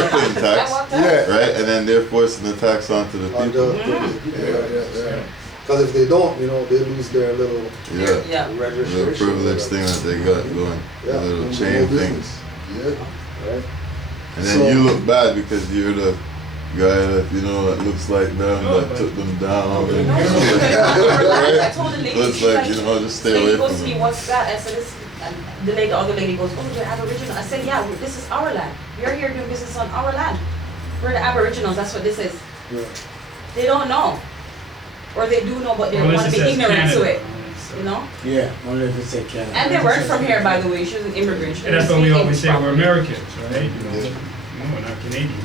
they're paying tax, Yeah. right? And then they're forcing the tax onto the people. Because if they don't, you know, they lose their little registration. Little privilege thing that they got going. The little chain things. Yeah. Right. And then you look bad because you're the guy that, you know, that looks like them, that took them down. I told the lady, Looks like, you know, just stay away from them. What's that? I said, the other lady goes, oh, you're Aboriginal. I said, yeah, this is our land. We're here doing business on our land. We're the Aboriginals, that's what this is. Yeah. They don't know. Or they do know, but they want to be ignorant to it. You know? Yeah, only if it's a Canada. And they weren't from here, by the way. She was an immigrant. And that's what we always say, we're Americans, right? You know, we're not Canadian.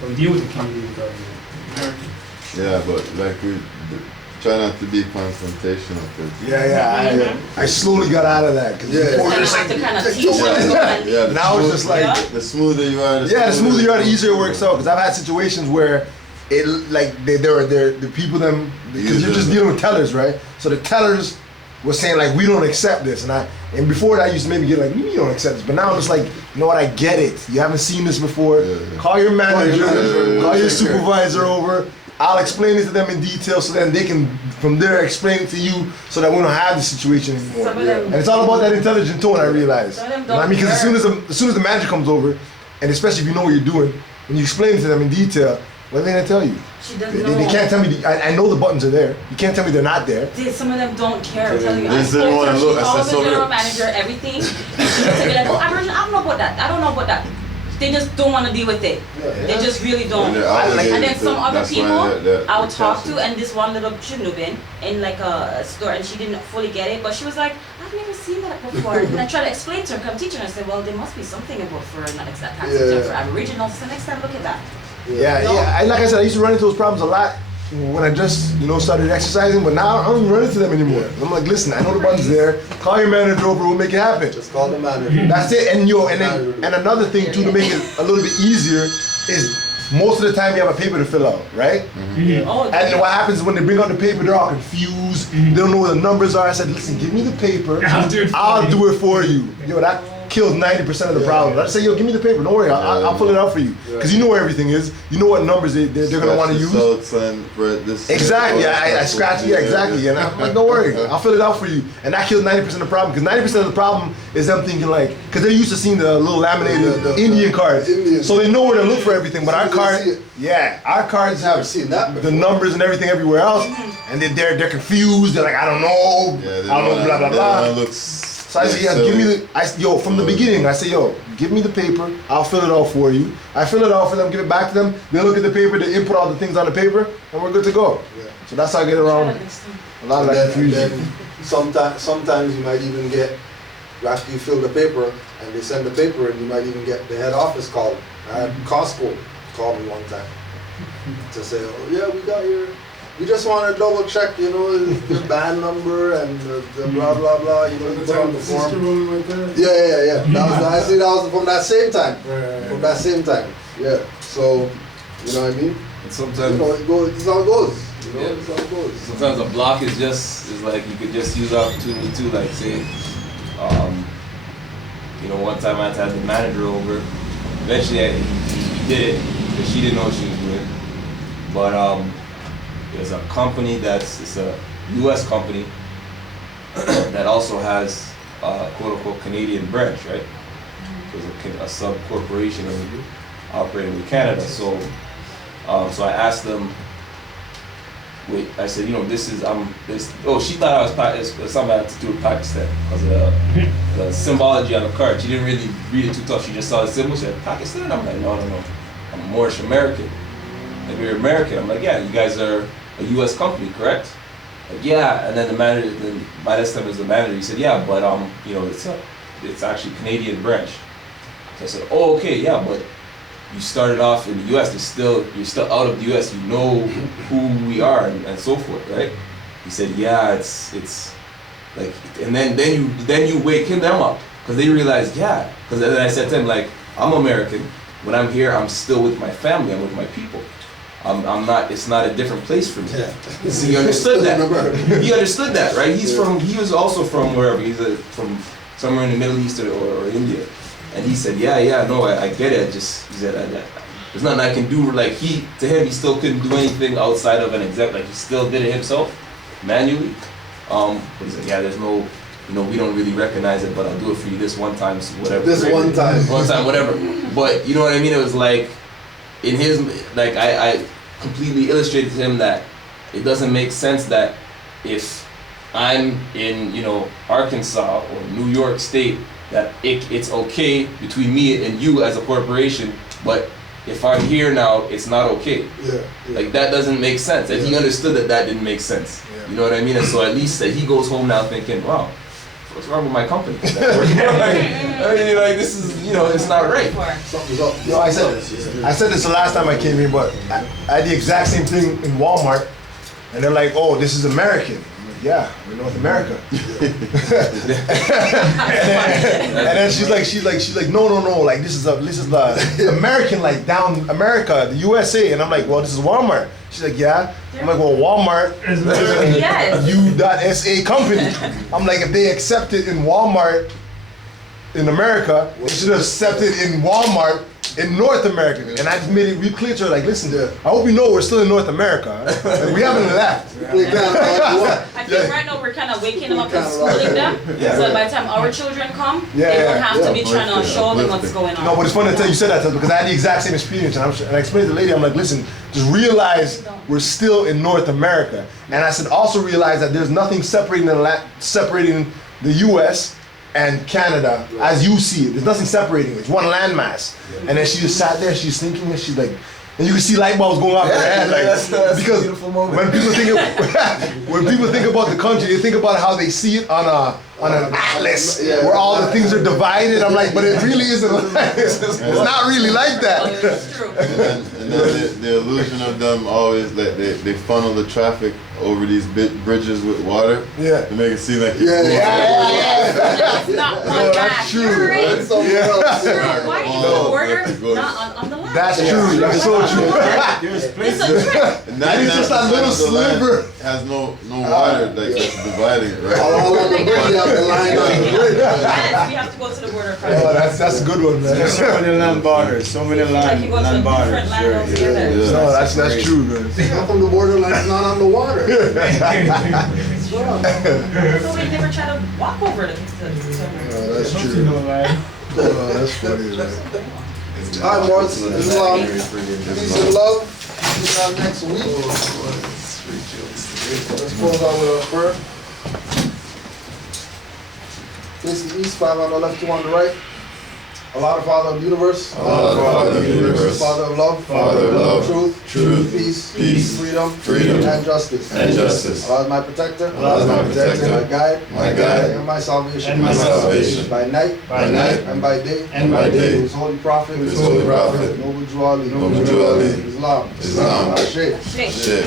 Don't deal with the Canadian government. American. Yeah, but like we try not to be confrontational. I slowly got out of that. Now it's just like the smoother you are. The smoother you are, the easier it works out. Because I've had situations where it like they're the people them because you're just dealing with tellers, right? So the tellers were saying like we don't accept this, and before that I used to maybe get like you don't accept this, but now I'm just like, you know what, I get it. You haven't seen this before. Call your manager, call your supervisor over. I'll explain it to them in detail so then they can from there explain it to you so that we don't have the situation anymore. And it's all about that intelligent tone, I realize. You know what I mean? Because as soon as the manager comes over, and especially if you know what you're doing, when you explain it to them in detail, what are they gonna tell you? She doesn't know. They can't tell me. I know the buttons are there. You can't tell me they're not there. Some of them don't care. I'm telling you. They just didn't want to look. I told the general manager everything. And she was like, oh, I don't know about that. I don't know about that. They just don't want to deal with it. They just really don't. And then some other people I would talk to, and this one little shouldn't have been in like a store, and she didn't fully get it, but she was like, I've never seen that before. And I tried to explain to her, come teach her, and I said, well, there must be something about for not that tax for Aboriginals. So next time, look at that. Like I said, I used to run into those problems a lot when I just, started exercising, but now I don't even run into them anymore. I'm like, listen, I know the button's there. Call your manager over, we'll make it happen. Just call the manager. That's it. And another thing too to make it a little bit easier is most of the time you have a paper to fill out, right? And what happens is when they bring out the paper, they're all confused. They don't know what the numbers are. I said, listen, give me the paper. I'll do it for you. That kills 90% of the problem. I say, give me the paper. Don't worry, I'll fill it out for you. Because you know where everything is. You know what numbers they're going to want to use. Exactly. I scratch. Yeah, exactly. And I'm like, don't worry, I'll fill it out for you. And that kills 90% of the problem. Because 90% of the problem is them thinking like, because they're used to seeing the little laminated Indian cards. So they know where to look for everything. But our cards, our cards have the numbers and everything everywhere else. And they're confused. They're like, I don't know. I don't know, blah, blah, blah. So I say, give me from the beginning, I say, give me the paper, I'll fill it out for you. I fill it out for them, give it back to them, they look at the paper, they input all the things on the paper, and we're good to go. So that's how I get around a lot of that confusion. Sometimes you might even get, after you fill the paper, and they send the paper, and you might even get the head office called. I had Costco call me one time to say, we got your... We just want to double check, the band number and the blah blah blah. You put on the form. Yeah. That was from that same time. From that same time. Yeah. So, you know what I mean? And sometimes it's how it goes. It's how it goes. Sometimes a block is like you could just use the opportunity to like say, one time I had the manager over. Eventually he did it because she didn't know what she was doing, but there's a company it's a U.S. company that also has quote-unquote Canadian branch, right? So it's a sub-corporation operating in Canada. So I asked them, I said, she thought I was something I had to do with Pakistan because of the symbology on the card. She didn't really read it too tough. She just saw the symbol. She said, Pakistan? I'm like, no. I'm Moorish American. Like, you're American. I'm like, yeah, you guys are a U.S. company, correct? Like, yeah. And then the manager, by this time it was the manager, he said, yeah, but it's actually Canadian branch. So I said, oh, okay, yeah, but you started off in the U.S. You're still out of the U.S. You know who we are and so forth, right? He said, yeah, it's like, and then you wake them up because they realize, yeah. Because then I said to him, like, I'm American. When I'm here, I'm still with my family. I'm with my people. I'm not. It's not a different place for me. Yeah. So he understood that. He understood that, right? He was also from wherever. He's from somewhere in the Middle East or India. And he said, yeah, no, I get it. He said, there's nothing I can do. Like to him, he still couldn't do anything outside of an exec. Like he still did it himself, manually. But he said, yeah, there's no, we don't really recognize it, but I'll do it for you this one time, so whatever. One time, whatever. But you know what I mean? It was like, in his, like I completely illustrated to him that it doesn't make sense that if I'm in, Arkansas or New York State, that it's okay between me and you as a corporation, but if I'm here now, it's not okay. Yeah. Like that doesn't make sense. And he understood that didn't make sense. Yeah. You know what I mean? And so at least that he goes home now thinking, wow, what's wrong with my company? Like, this is, it's not right. Something's up. I said this the last time I came here, but I had the exact same thing in Walmart, and they're like, oh, this is American. I'm like, yeah, we're North America. and then she's like, no, like this is the American, like down America, the USA, and I'm like, well, this is Walmart. She's like, yeah. I'm like, well, Walmart is a U.SA company. I'm like, if they accept it in Walmart in America, they should accept it in Walmart in North America. And I just made it real clear to her, like, listen, I hope you know we're still in North America. Like, we haven't left. I think right now we're kind of waking them up and schooling them. Yeah. So by the time our children come, they won't have to be trying to show them what's going on. No, but it's funny to tell you said that because I had the exact same experience. And I explained to the lady, I'm like, listen, just realize we're still in North America. And I said, also realize that there's nothing separating the U.S. and Canada as you see it. There's nothing separating it. It's one landmass. And then she just sat there, she's thinking, and she's like, and you can see light bulbs going off in her head, like, because when people think about the country, they think about how they see it on an atlas where all the things are divided. I'm like, but it really isn't. It's not really like that. It's true. And then the illusion of them always like they funnel the traffic over these bridges with water. Yeah. To make it seem like It's not one that's true. You're right. That's something else. Why is the border not on the left? That's true. That's so true. It's a trick. And it's just that little sliver. Has no water like that's dividing it, right? All on the bridge, you have the line on the bridge. Yes, we have to go to the border first. Oh, that's a good one, man. There's so many land borders, Like you go to a different land altogether. No, that's true, man. How come the borderline's not on the water? So we never try to walk over to That's true. That's funny, man. Alright, Morris, peace and love. See you next week. Let's close out with a prayer. Facing east, 5 on the left, 2 on the right. Allah, the Father of the universe. Allah, the universe. Father of love. Father of love. Truth. Peace. Freedom. And justice. Allah is my protector. Allah is my protector. My guide. And my salvation. By night. And by day. His holy prophet. Noble Juali. Islam. Shit.